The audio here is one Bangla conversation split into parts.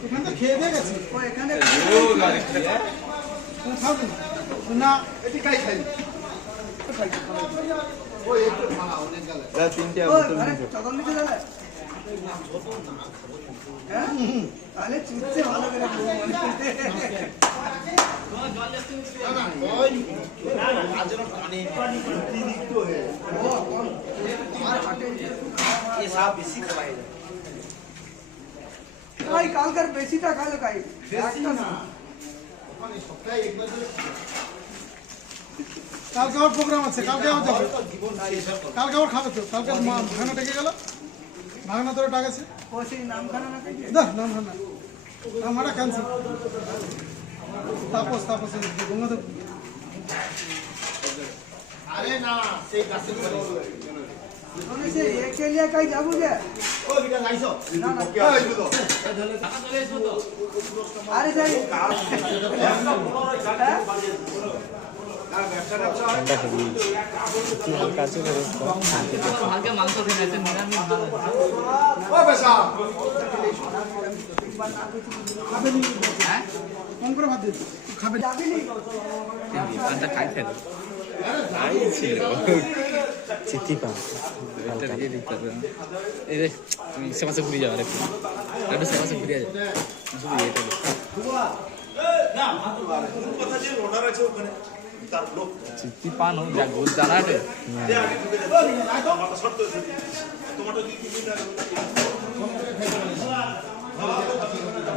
এখানে তো খেয়ে দিয়ে গেছে না এটি খাই খাই তিনটে তাহলে চিনতে ভালো করে কালকার বেশিটা খালে খাই কালকে আমার প্রোগ্রাম আছে কালকে আমার যাবে কালকে আমার খাবে তো কালকে ভাঙা টেকে গেল ভাঙনা তোর টাকা আছে নামখানা নামখানা ক্যান্সেল তাপস গঙ্গাধর আরে না সেই গাছে যাবো যে আরে যাই চিঠি পান সেমাসে ঘুরে যাওয়ার একটু সেমাসে ঘুরে যাবে শুধু এটা চিঠি পানো যা গোল জানাটে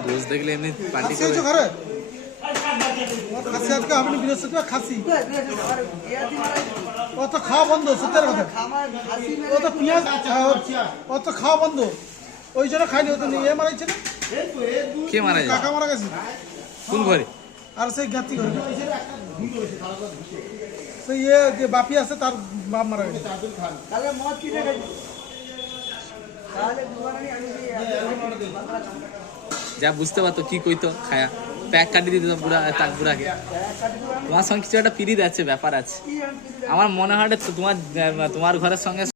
দোষ দেখলে এমনি পার্টি করে খাসি আজকে হবে না বৃহস্পতিবার খাসি অত খাওয়া বন্ধ সত্যের কথা অত পেঁয়াজ অত খাওয়া বন্ধ ওই জন্য খাইনি ওদের ইয়ে মারাইছে না কে মারা যায় কাকা মারা গেছে কোন ঘরে আর সেই জ্ঞাতি ঘরে সেই ইয়ে যে বাপি আছে তার বাপ মারা গেছে যা বুঝতে পারতো কি কইতো খায়া প্যাক কাটি দিত পুরা তাক পুরাকে তোমার সঙ্গে কিছু একটা ফিরি যাচ্ছে ব্যাপার আছে আমার মনে হয় তোমার ঘরের সঙ্গে